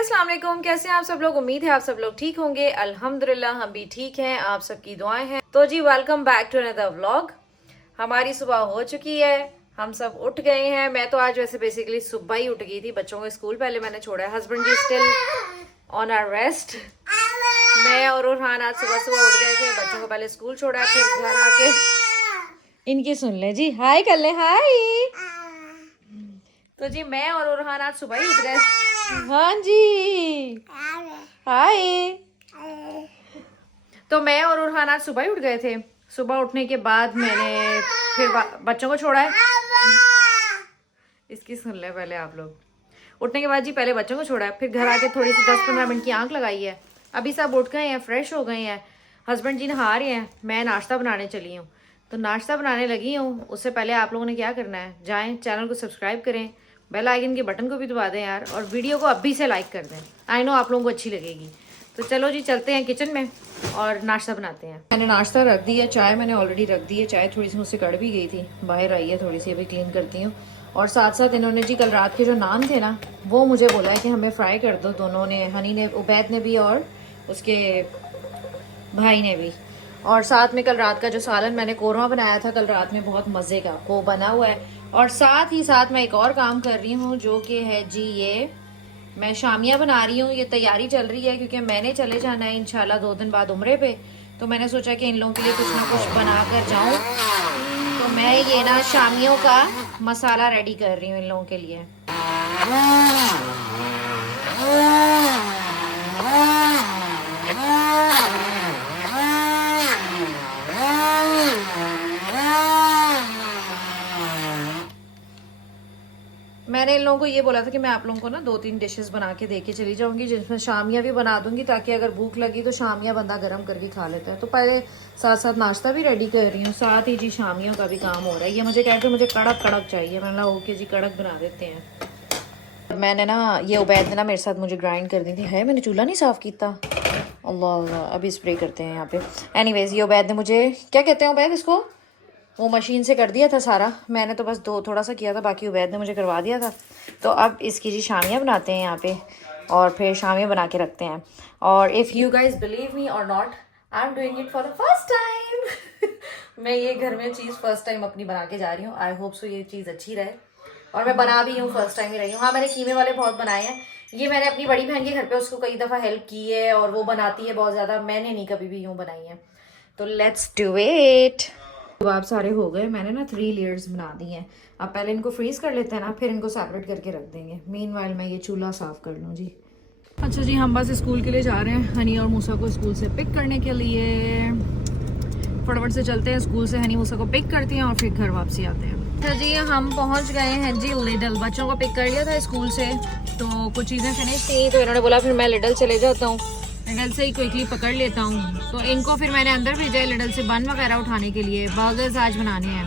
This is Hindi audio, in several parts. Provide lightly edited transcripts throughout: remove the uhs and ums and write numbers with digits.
अस्सलाम वालेकुम। कैसे हैं आप सब लोग? उम्मीद है आप सब लोग ठीक होंगे। अल्हम्दुलिल्लाह हम भी ठीक हैं, आप सबकी दुआएं हैं। तो जी welcome back to another vlog. हमारी सुबह हो चुकी है, हम सब उठ गए हैं। मैं तो आज वैसे बेसिकली सुबह ही उठ गई थी, बच्चों को स्कूल पहले मैंने छोड़ा है। Husband ji still on our rest. मैं और उरहान आज सुबह सुबह उठ गए थे, बच्चों को पहले स्कूल छोड़ा, फिर घर आके इनकी सुन ले जी, हाय कर ले, हाय। तो जी मैं और उरहान आज सुबह ही उठ गए। हाँ जी, हाय। तो मैं और उरहान आज सुबह ही उठ गए थे। सुबह उठने के बाद मैंने फिर बच्चों को छोड़ा है। इसकी सुन ले पहले आप लोग। उठने के बाद जी पहले बच्चों को छोड़ा है, फिर घर आके थोड़ी सी 10-15 मिनट की आंख लगाई है। अभी सब उठ गए हैं, फ्रेश हो गए हैं, हस्बैंड जी नहा रहे हैं, मैं नाश्ता बनाने चली हूँ। तो नाश्ता बनाने लगी हूँ, उससे पहले आप लोगों ने क्या करना है, जाएं चैनल को सब्सक्राइब करें, बेल आइकन के बटन को भी दबा दें यार, और वीडियो को अभी से लाइक कर दें। आई नो आप लोगों को अच्छी लगेगी। तो चलो जी चलते हैं किचन में और नाश्ता बनाते हैं। मैंने नाश्ता रख दिया, चाय मैंने ऑलरेडी रख दी है। चाय थोड़ी सी मुझसे कड़ भी गई थी, बाहर आई है, थोड़ी सी अभी क्लीन करती हूँ। और साथ साथ इन्होंने जी कल रात के जो नान थे ना, वो मुझे बोला है कि हमें फ्राई कर दो। दोनों ने, हनी ने, उबैद ने भी और उसके भाई ने भी। और साथ में कल रात का जो सालन मैंने कोरमा बनाया था कल रात में, बहुत मज़े का वो बना हुआ है। और साथ ही साथ मैं एक और काम कर रही हूँ, जो कि है जी ये मैं शामिया बना रही हूँ। ये तैयारी चल रही है क्योंकि मैंने चले जाना है इंशाल्लाह 2 दिन बाद उम्रे पे। तो मैंने सोचा कि इन लोगों के लिए कुछ ना कुछ बना कर जाऊँ। तो मैं ये ना शामियों का मसाला रेडी कर रही हूँ इन लोगों के लिए। मैंने इन लोगों को ये बोला था कि मैं आप लोगों को ना 2-3 डिशेस बना के दे के चली जाऊंगी, जिसमें शामिया भी बना दूंगी, ताकि अगर भूख लगी तो शामिया बंदा गर्म करके खा लेता है। तो पहले साथ साथ नाश्ता भी रेडी कर रही हूँ, साथ ही जी शामियों का भी काम हो रहा है। ये मुझे कहते हैं मुझे कड़क कड़क चाहिए, मैंने ओके जी कड़क बना देते हैं। मैंने ना ये उबैद ने ना मेरे साथ मुझे ग्राइंड कर दी थी। है मैंने चूल्हा नहीं साफ़ किया, अल्लाह अल्लाह, अभी स्प्रे करते हैं यहाँ पे। एनीवेज ये उबैद ने मुझे, क्या कहते हैं उबैद इसको, वो मशीन से कर दिया था सारा। मैंने तो बस थोड़ा सा किया था, बाकी उबैद ने मुझे करवा दिया था। तो अब इसकी जी शामियाँ बनाते हैं यहाँ पे, और फिर शामियाँ बना के रखते हैं। और if you guys believe me और not, I am doing it for the first time. मैं ये घर में चीज़ फर्स्ट टाइम अपनी बना के जा रही हूँ। आई होप सो ये चीज़ अच्छी रहे, और मैं बना भी हूँ, फर्स्ट टाइम ही रही हूँ। हाँ मैंने कीमे वाले बहुत बनाए हैं। ये मैंने अपनी बड़ी बहन के घर पे उसको कई दफ़ा हेल्प की है, और वो बनाती है बहुत ज़्यादा। मैंने नहीं कभी भी यूँ बनाई है। तो लेट्स डू इट। कबाब सारे हो गए, मैंने ना 3 लेयर्स बना दी हैं। अब पहले इनको फ्रीज कर लेते हैं ना, फिर इनको सेपरेट करके रख देंगे। मीनवाइल मैं ये चूल्हा साफ कर लूँ जी। अच्छा जी, हम बस स्कूल के लिए जा रहे हैं, हनी और मूसा को स्कूल से पिक करने के लिए। फटाफट से चलते हैं स्कूल से, हनी मूसा को पिक करती हैं और फिर घर वापसी आते हैं। अच्छा जी हम पहुँच गए हैं जी लिडल। बच्चों को पिक कर लिया था स्कूल से, तो कुछ चीज़ें फिनिश थी, तो इन्होंने बोला फिर मैं लिडल चले जाता हूँ, लिडल से ही क्विकली पकड़ लेता हूँ। तो इनको फिर मैंने अंदर भेजा है लिडल से बन वगैरह उठाने के लिए, बर्गर्स आज बनाने हैं,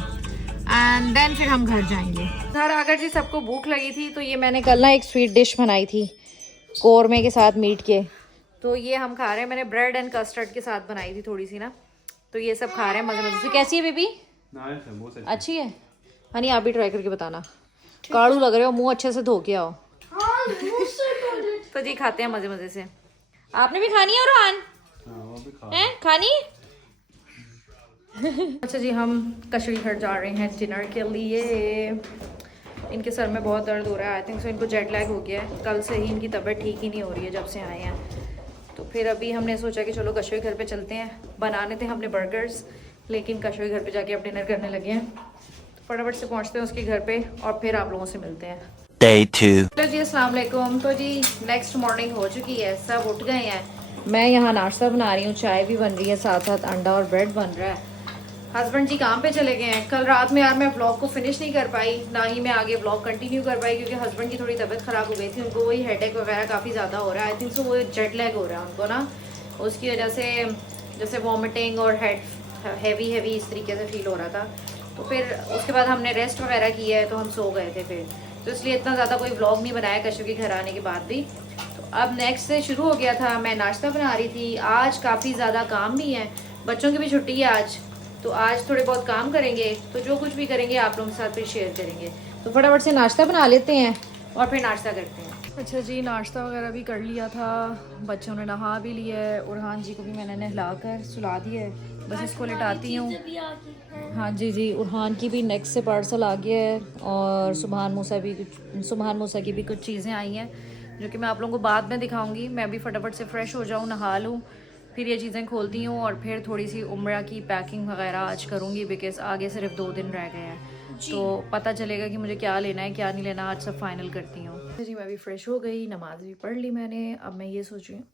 एंड देन फिर हम घर जाएंगे। घर आकर जी सबको भूख लगी थी, तो ये मैंने कल ना एक स्वीट डिश बनाई थी कोरमे के साथ मीट के, तो ये हम खा रहे हैं। मैंने ब्रेड एंड कस्टर्ड के साथ बनाई थी थोड़ी सी ना, तो ये सब खा रहे हैं मजे मजे से। कैसी है बेबी? अच्छी है। हनी आप भी ट्राई करके बताना। काड़ू लग रहे हो, मुँह अच्छे से धो के आओ। तो जी खाते हैं मजे मजे से। आपने भी खानी है रोहान? हैं खानी? अच्छा जी हम कशरी घर जा रहे हैं डिनर के लिए। इनके सर में बहुत दर्द हो रहा है, आई थिंक सो इनको जेट लैग हो गया है। कल से ही इनकी तबीयत ठीक ही नहीं हो रही है जब से आए हैं। तो फिर अभी हमने सोचा कि चलो कशरी घर पे चलते हैं। बनाने थे हमने बर्गर्स, लेकिन कशरी घर पे जाके अब डिनर करने लगे हैं। तो फटाफट से पहुँचते हैं उसके घर पे, और फिर आप लोगों से मिलते हैं। Day 2. हेलो जी अस्सलाम वालेकुम। तो जी नेक्स्ट मॉर्निंग हो चुकी है, सब उठ गए हैं। मैं यहाँ नाश्ता बना रही हूँ, चाय भी बन रही है, साथ साथ अंडा और ब्रेड बन रहा है। हस्बैंड जी काम पे चले गए हैं। कल रात में यार मैं व्लॉग को फिनिश नहीं कर पाई, ना ही मैं आगे व्लॉग कंटिन्यू कर पाई, क्योंकि हस्बैंड की थोड़ी तबीयत ख़राब हो गई थी। उनको वही हेडेक वगैरह काफ़ी ज़्यादा हो रहा है। आई थिंक सो वो जेट लैग हो रहा है उनको ना, उसकी वजह से जैसे वॉमिटिंग और हेड हैवी इस तरीके से फील हो रहा था। तो फिर उसके बाद हमने रेस्ट वगैरह किया है, तो हम सो गए थे फिर, तो इसलिए इतना ज़्यादा कोई व्लॉग नहीं बनाया कश्यप के घर आने के बाद भी। तो अब नेक्स्ट से शुरू हो गया था, मैं नाश्ता बना रही थी। आज काफ़ी ज़्यादा काम भी है, बच्चों की भी छुट्टी है आज, तो आज थोड़े बहुत काम करेंगे। तो जो कुछ भी करेंगे आप लोगों के साथ फिर शेयर करेंगे। तो फटाफट से नाश्ता बना लेते हैं और फिर नाश्ता करते हैं। अच्छा जी, नाश्ता वगैरह भी कर लिया था, बच्चों ने नहा भी लिया है, उरहान जी को भी मैंने नहलाकर सुला दिया है, बस इसको लिटाती हूँ। हाँ जी जी, उरहान की भी नेक्स्ट से पार्सल आ गया है और सुबहान मूसा की भी कुछ चीज़ें आई हैं जो कि मैं आप लोगों को बाद में दिखाऊंगी। मैं भी फटाफट से फ़्रेश हो जाऊँ, नहा लूँ, फिर ये चीज़ें खोलती हूँ और फिर थोड़ी सी उम्रा की पैकिंग वगैरह आज करूँगी, बिकॉज़ आगे सिर्फ 2 दिन रह गए हैं तो पता चलेगा कि मुझे क्या लेना है क्या नहीं लेना। आज सब फाइनल करती हूँ। अच्छा जी, मैं भी फ़्रेश हो गई, नमाज़ भी पढ़ ली मैंने। अब मैं ये सोच रही हूँ,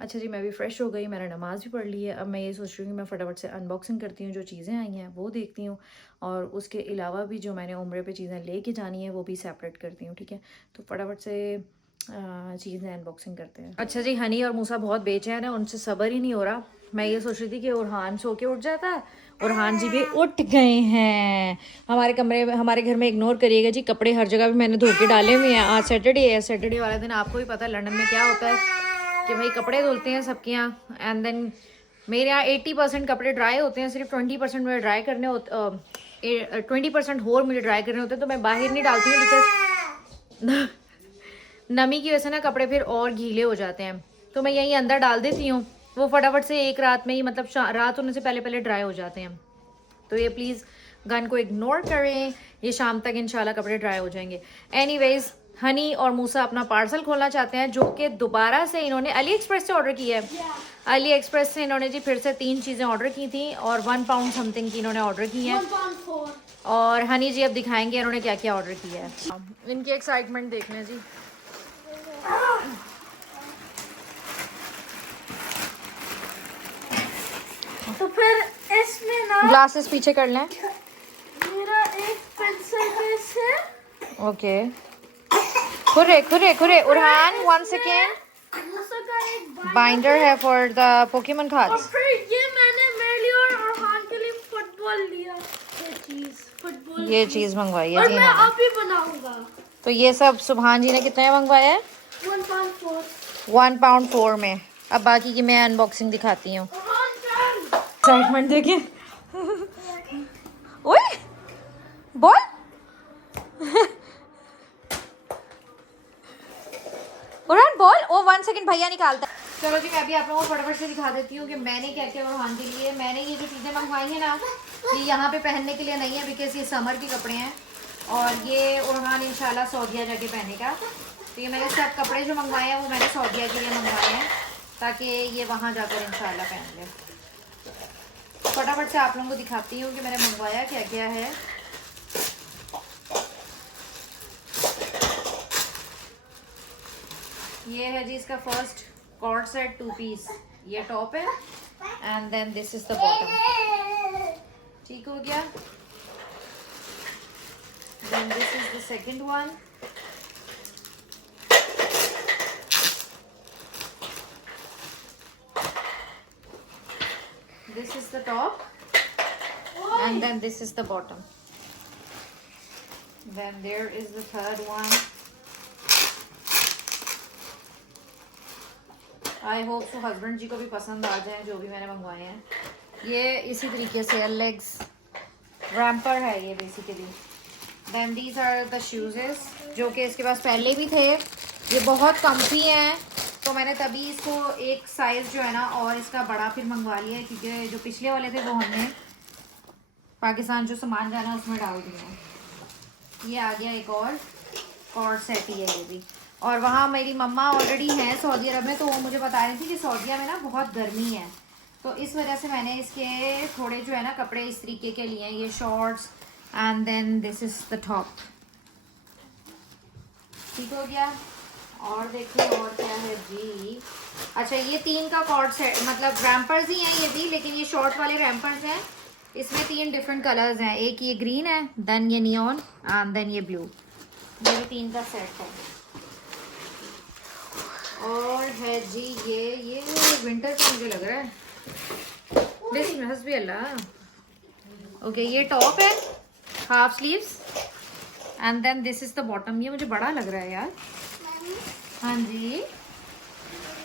अच्छा जी मैं भी फ़्रेश हो गई, मैंने नमाज़ भी पढ़ ली है। अब मैं ये सोच रही हूँ कि मैं फटाफट से अनबॉक्सिंग करती हूँ, जो चीज़ें आई हैं वो देखती हूँ और उसके अलावा भी जो मैंने उम्रे पे चीज़ें लेके जानी है वो भी सेपरेट करती हूँ। ठीक है, तो फटाफट से चीज़ें अनबॉक्सिंग करते हैं। अच्छा जी, हनी और मूसा बहुत बेचैन है, उनसे सब्र ही नहीं हो रहा। मैं ये सोच रही थी कि उरहान सो के उठ जाता है, उरहान जी भी उठ गए हैं। हमारे घर में इग्नोर करिएगा जी, कपड़े हर जगह पे मैंने धो के डाले हुए हैं। आज सैटरडे है, सैटरडे वाले दिन आपको भी पता है लंदन में क्या होता है कि भाई कपड़े धुलते हैं सबके यहाँ। एंड देन मेरे यहाँ 80% कपड़े ड्राई होते हैं, सिर्फ 20% मुझे ड्राई करने होते, 20% और मुझे ड्राई करने होते हैं, तो मैं बाहर नहीं डालती हूँ बिकॉज नमी की वजह से ना कपड़े फिर और गीले हो जाते हैं, तो मैं यहीं अंदर डाल देती हूँ। वो फटाफट से एक रात में ही, मतलब रात होने से पहले पहले ड्राई हो जाते हैं। तो ये प्लीज़ गन को इग्नोर करें, ये शाम तक इंशाल्लाह कपड़े ड्राई हो जाएंगे। एनीवेज, हनी और मूसा अपना पार्सल खोलना चाहते हैं, जो कि दोबारा से इन्होंने अली एक्सप्रेस से ऑर्डर किया है। अली एक्सप्रेस से इन्होंने जी फिर से 3 चीज़ें ऑर्डर की थी और 1 पाउंड समथिंग की इन्होंने ऑर्डर की है। और हनी जी अब दिखाएंगे इन्होंने क्या क्या ऑर्डर किया है। इनकी एक्साइटमेंट देख लें जी। तो फिर इसमें ना ग्लासेस पीछे कर लें। मेरा एक पेंसिल केस है। ओके, खुरे खुरे खुरे उरहान 1 सेकेंड। मूसा का एक बाइंडर है फॉर द पोकेमन और कार्ड्स। फिर ये मैंने मेरे लिए और अरहान के लिए फुटबॉल लिया। फुटबॉल ये चीज़ मंगवाई है और जी मैं इन्होंने। अभी बनाऊंगा। तो ये सब सुभान जी ने कितने मंगवाया है? 1 पाउंड 4। 1 पाउंड 4 में। अब बाकी की मैं अनबॉक्सिंग दिखाती हूँ। एक्साइटमेंट देखिए। ओए बोल। उरहान बोल। ओ 1 सेकंड, भैया निकालता है। चलो जी, मैं भी आप लोगों को फटाफट से दिखा देती हूँ कि मैंने क्या क्या उरहान के लिए। मैंने ये जो चीज़ें मंगवाई हैं ना, ये यहाँ पे पहनने के लिए नहीं है, बिकॉज ये समर के कपड़े हैं और ये उरहान इंशाल्लाह सऊदीया जाके पहनेगा। तो ये मैंने सब कपड़े जो मंगवाए हैं वो मैंने सऊदीया के लिए मंगवाए हैं, ताकि ये वहाँ जाकर इंशाल्लाह पहन ले। फटाफट से आप लोगों को दिखाती हूँ कि मैंने मंगवाया क्या क्या है। ये है जी इसका फर्स्ट कॉर्ड सेट 2 पीस, ये टॉप है and then this is the bottom. ठीक हो गया। Then this is the second one. This is the top and then this is the bottom. Then there is the third one. I hope so husband जी को भी पसंद आ जाए जो भी मैंने मंगवाए हैं। ये इसी तरीके से लेग्स रैम्पर है ये basically. Then these are the shoes जो कि इसके पास पहले भी थे। ये बहुत कम्फी हैं, तो मैंने तभी इसको एक साइज़ जो है ना और इसका बड़ा फिर मंगवा लिया है, क्योंकि जो पिछले वाले थे वो हमने पाकिस्तान जो सामान जाना उसमें डाल दिया। ये आ गया एक और कॉर्ड सेट ही है ये भी। और वहाँ मेरी मम्मा ऑलरेडी हैं सऊदी अरब में, तो वो मुझे बता रही थी कि सऊदीया में ना बहुत गर्मी है, तो इस वजह से मैंने इसके थोड़े जो है ना कपड़े इस तरीके के लिए हैं। ये shorts and then this is the top. ठीक हो गया। और देखिए और क्या है जी। अच्छा, ये 3 का कॉर्ड सेट, मतलब रैम्पर्स ही हैं ये भी, लेकिन ये शॉर्ट वाले रैम्पर्स हैं। इसमें 3 डिफरेंट कलर्स हैं, एक ये ग्रीन है, देन ये नियॉन एंड देन ये ब्लू। ये भी 3 का सेट है। और है जी ये विंटर का मुझे लग रहा है। हस्बी अल्लाह। ओके, ये टॉप है half sleeves and then this is the bottom. ये मुझे बड़ा लग रहा है यार। हाँ जी,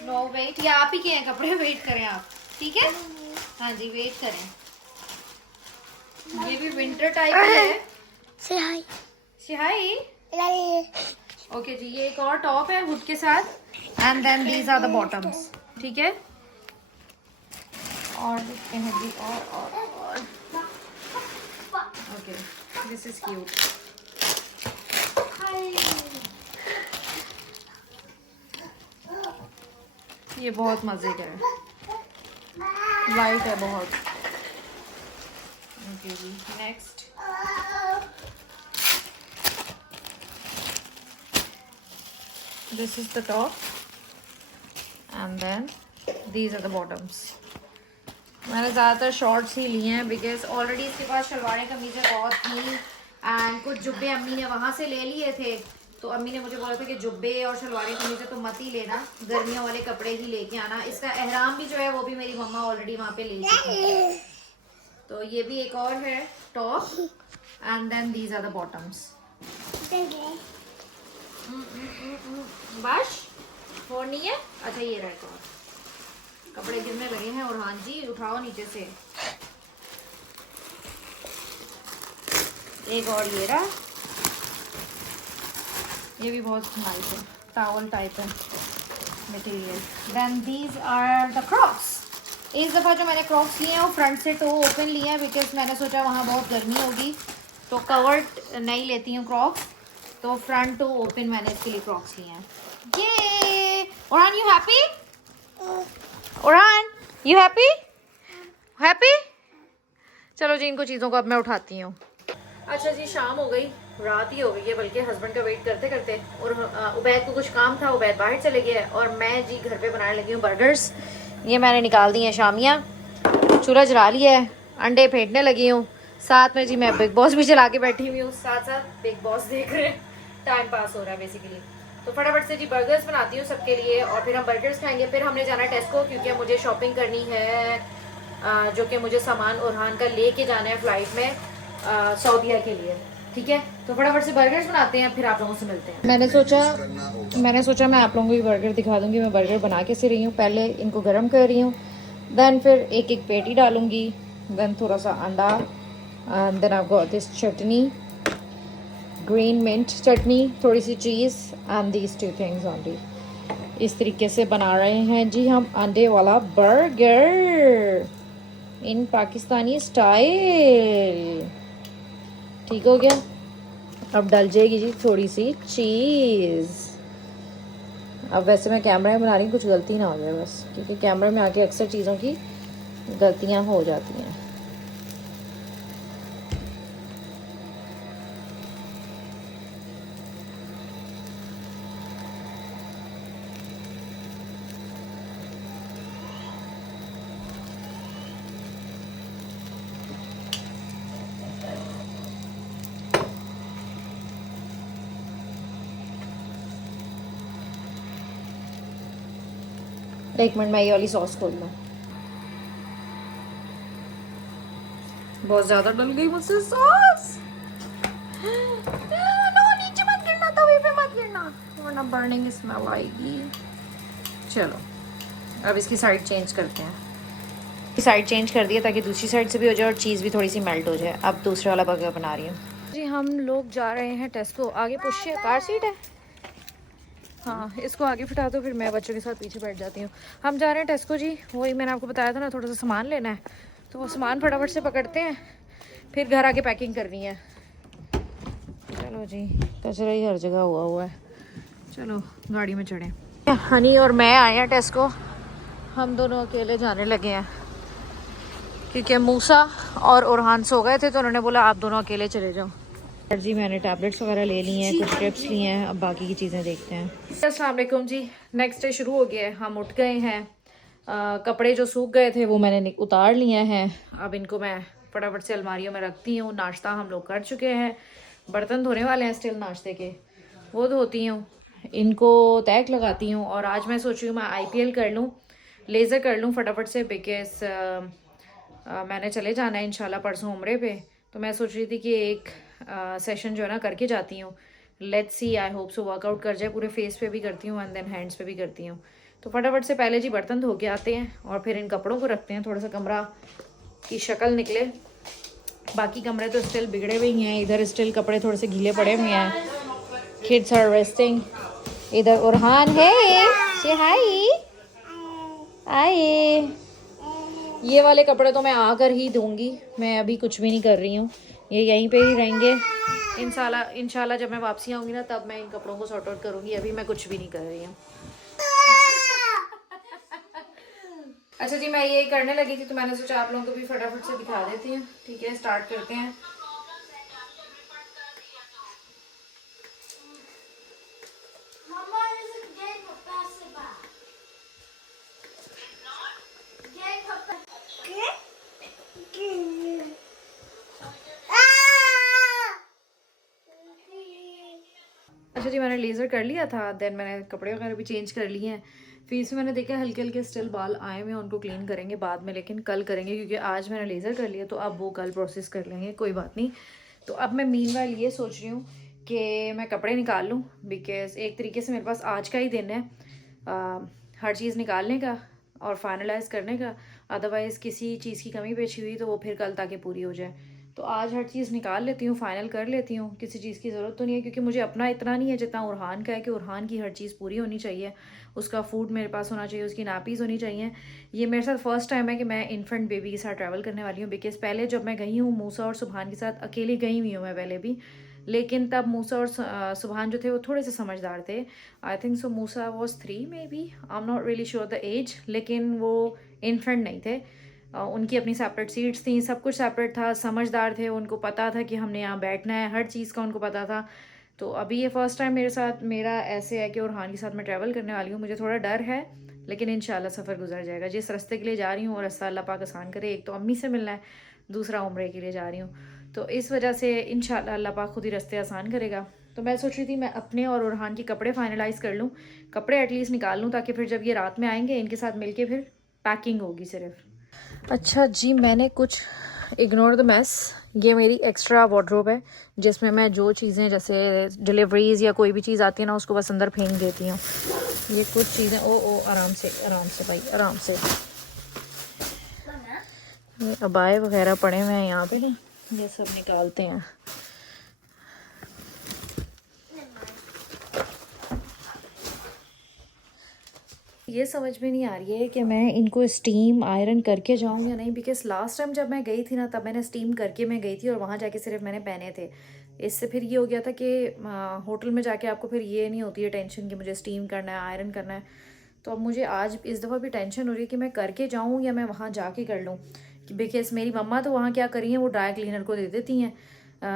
नो वेट, ये आप ही के हैं कपड़े, वेट करें आप, ठीक है। हाँ जी, वेट करें। ये भी विंटर टाइप है। Say hi. Say hi. Okay जी, ये एक और टॉप है हुड के साथ, and then these are the bottoms, ठीक है। और देखते हैं जी, और ओके, दिस इज क्यूट। ये बहुत मजे का है, लाइट है बहुत। ओके जी, next this is the top and then these are the bottoms. मैंने ज़्यादातर शॉर्ट्स ही लिए हैं बिकॉज ऑलरेडी इसके पास शलवारें कमीज़ें बहुत थी, एंड कुछ जुब्बे अम्मी ने वहाँ से ले लिए थे। तो अम्मी ने मुझे बोला था कि जुब्बे और शलवारें कमीज़ें तो मत ही लेना, गर्मियों वाले कपड़े ही लेके आना। इसका एहराम भी जो है वो भी मेरी मम्मा ऑलरेडी वहाँ पे ले चुकी है। तो ये भी एक और है top, and then these are the bottoms. बस और नहीं है। अच्छा ये रहा और कपड़े गिरने लगे हैं, और हाँ जी उठाओ नीचे से। एक और ये रहा, ये भी बहुत नाइस है, टॉवल टाइप है material. Then these are the Crocs. इस दफ़ा जो मैंने क्रॉक्स लिए हैं वो फ्रंट से टो ओपन लिए हैं बिकॉज मैंने सोचा वहाँ बहुत गर्मी होगी तो कवर्ड नहीं लेती हूँ क्रॉक्स, तो फ्रंट टो ओपन मैंने इसके लिए क्रॉक्स लिए हैं। ये Ouran, you happy? Ouran you happy? Happy? चलो जी, इनको चीज़ों को अब मैं उठाती हूँ। अच्छा जी, शाम हो गई, रात ही हो गई है बल्कि, हस्बैंड का वेट करते करते। और उबैद को कुछ काम था, उबैद बाहर चले गए, और मैं जी घर पे बनाने लगी हूँ बर्गर्स। ये मैंने निकाल दी हैं शामियाँ, चूल्हा जला लिया है, अंडे फेंटने लगी हूँ। साथ में जी मैं बिग बॉस भी चला के बैठी हुई हूँ, साथ साथ बिग बॉस देख रहे हैं, टाइम पास हो रहा है बेसिकली। तो फटाफट से जी बर्गर्स बनाती हूँ सबके लिए, और फिर हम बर्गर्स खाएंगे। फिर हमने जाना टेस्को क्योंकि मुझे शॉपिंग करनी है, जो कि मुझे सामान ओरहान का लेके जाना है फ्लाइट में सऊदीया के लिए, ठीक है। तो फटाफट से बर्गर्स बनाते हैं, फिर आप लोगों से मिलते हैं। मैंने सोचा मैं आप लोगों को भी बर्गर दिखा दूंगी। मैं बर्गर बना के से रही हूँ, पहले इनको गर्म कर रही हूँ, देन फिर एक एक पेटी डालूंगी, देन थोड़ा सा अंडा, and then I got this chutney, green mint chutney, थोड़ी सी cheese, and these two things only. इस तरीके से बना रहे हैं जी हम अंडे वाला बर्गर इन पाकिस्तानी स्टाइल। ठीक हो गया। अब डल जाएगी जी थोड़ी सी चीज़। अब वैसे मैं कैमरा में बना रही हूँ, कुछ गलती ना हो जाए बस, क्योंकि कैमरे में आके अक्सर चीज़ों की गलतियाँ हो जाती हैं। एक मिनट, मैं ये वाली सॉस खोल लूँ, बहुत ज़्यादा डल गई मुझसे सॉस। नो, नीचे मत गिरना, तवे पे मत गिरना वरना बर्निंग स्मेल आएगी। चलो अब इसकी साइड चेंज करते हैं। साइड चेंज कर दिया ताकि दूसरी साइड से भी हो जाए और चीज़ भी थोड़ी सी मेल्ट हो जाए। अब दूसरे वाला बर्गर बना रही हूँ जी। हम लोग जा रहे हैं टेस्को। आगे पुश है, कार सीट है, हाँ इसको आगे फिटा दो, फिर मैं बच्चों के साथ पीछे बैठ जाती हूँ। हम जा रहे हैं टेस्को जी, वही मैंने आपको बताया था ना, थोड़ा सा सामान लेना है, तो वो सामान फटाफट से पकड़ते हैं, फिर घर आके पैकिंग करनी है। चलो जी, कचरा ही हर जगह हुआ है। चलो गाड़ी में चढ़े। हनी और मैं आए हैं टेस्को, हम दोनों अकेले जाने लगे हैं क्योंकि मूसा और ओरहान सो गए थे, तो उन्होंने बोला आप दोनों अकेले चले जाओ। जी मैंने टैबलेट्स वगैरह ले ली हैं, कुछ टिप्स लिए हैं, अब बाकी की चीज़ें देखते हैं। अस्सलाम वालेकुम जी, नेक्स्ट डे शुरू हो गया है, हम उठ गए हैं। कपड़े जो सूख गए थे वो मैंने उतार लिए हैं। अब इनको मैं फटाफट से अलमारियों में रखती हूँ। नाश्ता हम लोग कर चुके हैं, बर्तन धोने वाले हैं स्टिल नाश्ते के, वो धोती हूँ, इनको तैक लगाती हूँ। और आज मैं सोच रही हूँ मैं IPL कर लूँ, लेज़र कर लूँ फटाफट से, बिकॉज मैंने चले जाना है इंशाल्लाह परसों उम्रे पे। तो मैं सोच रही थी कि एक सेशन जो है ना करके जाती हूँ। Let's see, I hope so workout कर जाए। पूरे फेस पे भी करती हूँ एंड देन हैंड्स पे भी करती हूँ। तो फटाफट से पहले जी बर्तन धो के आते हैं और फिर इन कपड़ों को रखते हैं, थोड़ा सा कमरा की शक्ल निकले। बाकी कमरे तो स्टिल बिगड़े हुए ही हैं, इधर स्टिल कपड़े थोड़े से गीले पड़े हुए हैं। Kids are resting. इधर उरहान है, say hi. आए। ये वाले कपड़े तो मैं आकर ही दूंगी, मैं अभी कुछ भी नहीं कर रही हूँ, ये यहीं पे ही रहेंगे। इंशाल्लाह जब मैं वापसी आऊँगी ना तब मैं इन कपड़ों को सॉर्ट आउट करूँगी, अभी मैं कुछ भी नहीं कर रही हूँ। अच्छा जी, मैं ये करने लगी थी तो मैंने सोचा आप लोगों को भी फटाफट से दिखा देती हूँ। ठीक है, स्टार्ट करते हैं। अच्छा जी, मैंने लेज़र कर लिया था, देन मैंने कपड़े वगैरह भी चेंज कर लिए हैं। फिर से मैंने देखा हल्के हल्के स्टिल बाल आए हुए हैं, उनको क्लीन करेंगे बाद में, लेकिन कल करेंगे क्योंकि आज मैंने लेज़र कर लिया तो अब वो कल प्रोसेस कर लेंगे, कोई बात नहीं। तो अब मैं मीनवाइल ये सोच रही हूँ कि मैं कपड़े निकाल लूँ, बिकॉज़ एक तरीके से मेरे पास आज का ही दिन है हर चीज़ निकालने का और फाइनलाइज करने का। अदरवाइज़ किसी चीज़ की कमी पेशी हुई तो वो फिर कल ताकि पूरी हो जाए। तो आज हर चीज़ निकाल लेती हूँ, फाइनल कर लेती हूँ, किसी चीज़ की ज़रूरत तो नहीं है, क्योंकि मुझे अपना इतना नहीं है जितना उरहान का है कि उरहान की हर चीज़ पूरी होनी चाहिए, उसका फूड मेरे पास होना चाहिए, उसकी नापीज़ होनी चाहिए। ये मेरे साथ फर्स्ट टाइम है कि मैं इन्फेंट बेबी के साथ ट्रैवल करने वाली हूँ, बिकॉज़ पहले जब मैं गई हूँ मूसा और सुबहान के साथ अकेली गई हुई हूँ मैं पहले भी, लेकिन तब मूसा और सुबहान जो थे वो थोड़े से समझदार थे। I think so Musa was 3 maybe, I am not really sure the age, लेकिन वो इन्फेंट नहीं थे। उनकी अपनी सेपरेट सीट्स थी, सब कुछ सेपरेट था, समझदार थे, उनको पता था कि हमने यहाँ बैठना है, हर चीज़ का उनको पता था। तो अभी ये फ़र्स्ट टाइम मेरे साथ मेरा ऐसे है कि उरहान के साथ मैं ट्रैवल करने वाली हूँ। मुझे थोड़ा डर है, लेकिन इंशाल्लाह सफ़र गुजर जाएगा। जिस रास्ते के लिए जा रही हूँ और रास्ता अल्लाह पाक आसान करे, एक तो अम्मी से मिलना है, दूसरा उम्रे के लिए जा रही हूँ, तो इस वजह से इंशाल्लाह अल्लाह पाक खुद ही रास्ते आसान करेगा। तो मैं सोच रही थी मैं अपने और उरहान के कपड़े फाइनलाइज़ कर लूँ, कपड़े एटलीस्ट निकाल लूँ, ताकि फिर जब ये रात में आएंगे इनके साथ मिलके फिर पैकिंग होगी सिर्फ। अच्छा जी, मैंने कुछ इग्नोर द मैस, ये मेरी एक्स्ट्रा वार्डरोब है जिसमें मैं जो चीज़ें जैसे डिलीवरीज़ या कोई भी चीज़ आती है ना उसको बस अंदर फेंक देती हूँ। ये कुछ चीज़ें ओ आराम से भाई, आराम से। ये अबाए वगैरह पड़े हुए हैं यहाँ पे ना, ये सब निकालते हैं। ये समझ में नहीं आ रही है कि मैं इनको स्टीम आयरन करके जाऊँ या नहीं, बिकॉज लास्ट टाइम जब मैं गई थी ना तब मैंने स्टीम करके मैं गई थी और वहाँ जाके सिर्फ मैंने पहने थे। इससे फिर ये हो गया था कि होटल में जाके आपको फिर ये नहीं होती है टेंशन कि मुझे स्टीम करना है, आयरन करना है। तो अब मुझे आज इस दफ़ा भी टेंशन हो रही है कि मैं करके जाऊँ या मैं वहाँ जाके कर लूँ, बिकॉज मेरी मम्मा तो वहाँ क्या करी हैं, वो ड्राई क्लीनर को दे देती हैं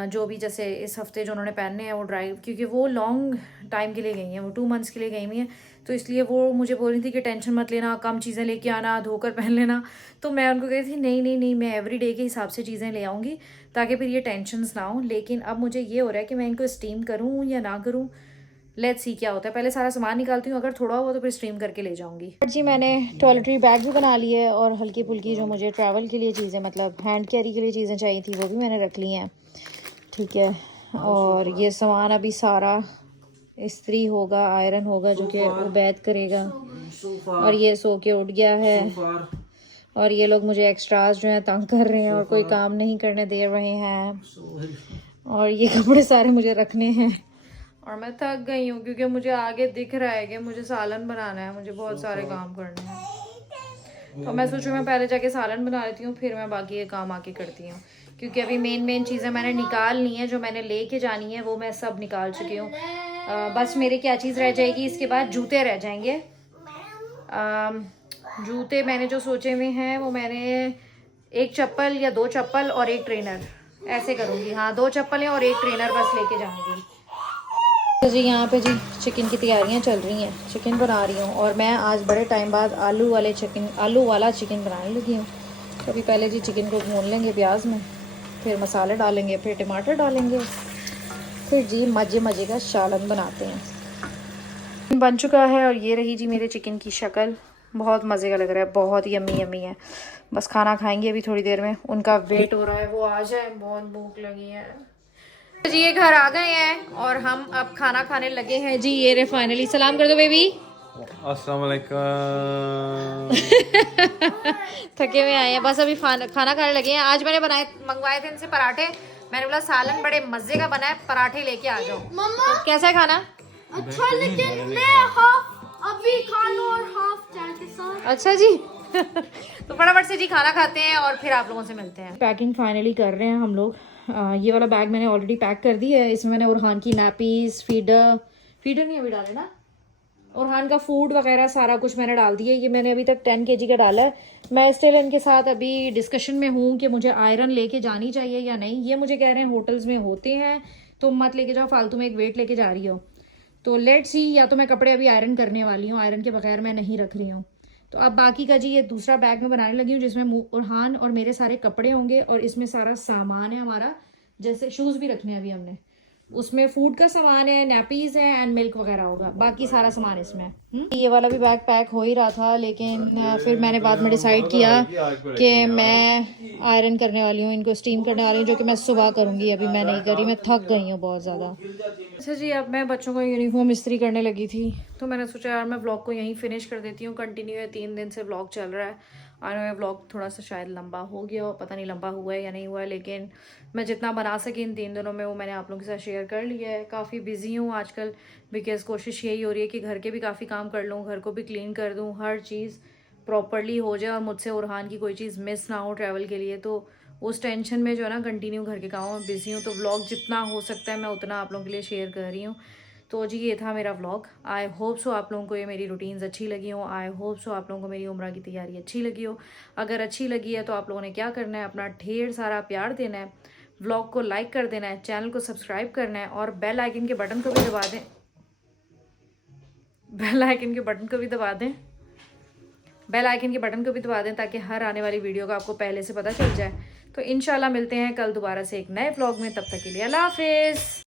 जो भी जैसे इस हफ्ते जो उन्होंने पहनने हैं वो ड्राई, क्योंकि वो लॉन्ग टाइम के लिए गई हैं, वो 2 मंथ्स के लिए गई हुई हैं, तो इसलिए वो मुझे बोल रही थी कि टेंशन मत लेना, कम चीज़ें लेके आना, धोकर पहन लेना। तो मैं उनको कह रही थी नहीं, मैं एवरी डे के हिसाब से चीज़ें ले आऊँगी ताकि फिर ये टेंशन्स ना हो। लेकिन अब मुझे ये हो रहा है कि मैं इनको स्टीम करूँ या ना करूँ, लेट्स सी क्या होता है। पहले सारा सामान निकालती हूँ, अगर थोड़ा हुआ तो फिर स्ट्रीम करके ले जाऊँगी। जी, मैंने टॉयलेटरी बैग भी बना ली है और हल्की फुल्की जो मुझे ट्रैवल के लिए चीज़ें मतलब हैंड कैरी के लिए चीज़ें चाहिए थी वो भी मैंने रख ली हैं। ठीक है, और ये सामान अभी सारा इस्त्री होगा, आयरन होगा, जो कि उबैद करेगा। और ये सो के उठ गया है और ये लोग मुझे एक्स्ट्राज जो हैं तंग कर रहे हैं और कोई काम नहीं करने दे रहे हैं। और ये कपड़े सारे मुझे रखने हैं और मैं थक गई हूँ क्योंकि मुझे आगे दिख रहा है कि मुझे सालन बनाना है, मुझे बहुत सारे काम करने हैं। तो मैं सोचूं मैं पहले जाके सालन बना लेती हूँ, फिर मैं बाकी ये काम आके करती हूँ, क्योंकि अभी मेन चीज़ें मैंने निकाल ली हैं, जो मैंने लेके जानी है वो मैं सब निकाल चुकी हूँ। बस मेरे क्या चीज़ रह जाएगी इसके बाद, जूते रह जाएंगे। जूते मैंने जो सोचे हुए हैं वो मैंने 1 चप्पल या 2 चप्पल और 1 ट्रेनर ऐसे करूँगी। हाँ, 2 चप्पलें और 1 ट्रेनर बस लेके जाऊँगी। तो जी यहाँ पे जी चिकन की तैयारियाँ चल रही हैं, चिकन बना रही हूँ और मैं आज बड़े टाइम बाद आलू वाला चिकन बनाने लगी हूँ। तो अभी पहले जी चिकन को भून लेंगे प्याज में, फिर मसाले डालेंगे, फिर टमाटर डालेंगे, फिर जी मज़े का सालन बनाते हैं। बन चुका है और ये रही जी मेरे चिकन की शक्ल, बहुत मज़े का लग रहा है, बहुत यम्मी है। बस खाना खाएंगे अभी थोड़ी देर में, उनका वेट हो रहा है वो आ जाए, बहुत भूख लगी है जी। ये घर आ गए हैं और हम अब खाना खाने लगे हैं जी। ये रे फाइनली, सलाम कर दो बेबी। अस्सलाम वालेकुम। थके हुए आए हैं, बस अभी खाना खाने लगे हैं। आज मैंने मंगवाए थे इनसे पराठे, मैंने बोला सालन बड़े मजे का बना है, पराठे लेके आ जाओ। मम्मा तो कैसा है खाना? अच्छा, लेकिन मैं हाफ अभी खा लो और हाफ चाय के साथ। अच्छा जी। तो फटाफट से जी खाना खाते हैं और फिर आप लोगों से मिलते हैं। पैकिंग फाइनली कर रहे हैं हम लोग। ये वाला बैग मैंने ऑलरेडी पैक कर दी है। इसमें मैंने उरहान की नैपीज, फीडर नहीं अभी डाले ना, उरहान का फूड वगैरह सारा कुछ मैंने डाल दिया। ये मैंने अभी तक 10 kg का डाला है। मैं स्टिल इनके साथ अभी डिस्कशन में हूँ कि मुझे आयरन लेके जानी चाहिए या नहीं। ये मुझे कह रहे हैं होटल्स में होते हैं, तुम मत लेके जाओ, फालतू में एक वेट लेके जा रही हो। तो लेट्स सी, या तो मैं कपड़े अभी आयरन करने वाली हूँ, आयरन के बगैर मैं नहीं रख रही हूँ। तो अब बाकी का जी ये दूसरा बैग में बनाने लगी हूँ जिसमें उरहान और मेरे सारे कपड़े होंगे और इसमें सारा सामान है हमारा, जैसे शूज़ भी रखने हैं अभी हमने, उसमें फूड का सामान है, नैपीज है एंड मिल्क वगैरह होगा, बाकी सारा सामान इसमें। ये वाला भी बैग पैक हो ही रहा था, लेकिन फिर मैंने बाद में डिसाइड किया कि मैं आयरन करने वाली हूँ, इनको स्टीम करने वाली हूँ, जो कि मैं सुबह करूँगी। अभी मैं नहीं करी, मैं थक गई हूँ बहुत ज़्यादा। अच्छा जी, अब मैं बच्चों का यूनिफॉर्म इस्त्री करने लगी थी, तो मैंने सोचा यार मैं ब्लॉग को यहीं फिनिश कर देती हूँ। कंटिन्यू है, 3 दिन से ब्लॉग चल रहा है। आई नो ये ब्लॉग थोड़ा सा शायद लंबा हो गया हो, पता नहीं लंबा हुआ है या नहीं हुआ है, लेकिन मैं जितना बना सकी इन 3 दिनों में वो मैंने आप लोगों के साथ शेयर कर लिया है। काफ़ी बिजी हूँ आजकल, बिकॉज कोशिश यही हो रही है कि घर के भी काफ़ी काम कर लूँ, घर को भी क्लीन कर दूँ, हर चीज़ प्रॉपरली हो जाए और मुझसे उरहान की कोई चीज़ मिस ना हो ट्रैवल के लिए। तो उस टेंशन में जो है ना, कंटिन्यू घर के कामों में बिजी हूँ। तो व्लॉग जितना हो सकता है मैं उतना आप लोगों के लिए शेयर कर रही हूँ। तो जी ये था मेरा व्लॉग। आई होप सो आप लोगों को ये मेरी रूटीन्स अच्छी लगी हो। आई होप सो आप लोगों को मेरी उम्र की तैयारी अच्छी लगी हो। अगर अच्छी लगी है तो आप लोगों ने क्या करना है, अपना ढेर सारा प्यार देना है, व्लॉग को लाइक कर देना है, चैनल को सब्सक्राइब करना है और बेल आइकन के बटन को भी दबा दें। बेल आइकन के बटन को भी दबा दें, बेल आइकन के बटन को भी दबा दें ताकि हर आने वाली वीडियो का आपको पहले से पता चल जाए। तो इंशाल्लाह मिलते हैं कल दोबारा से एक नए व्लॉग में। तब तक के लिए अल्लाह हाफिज़।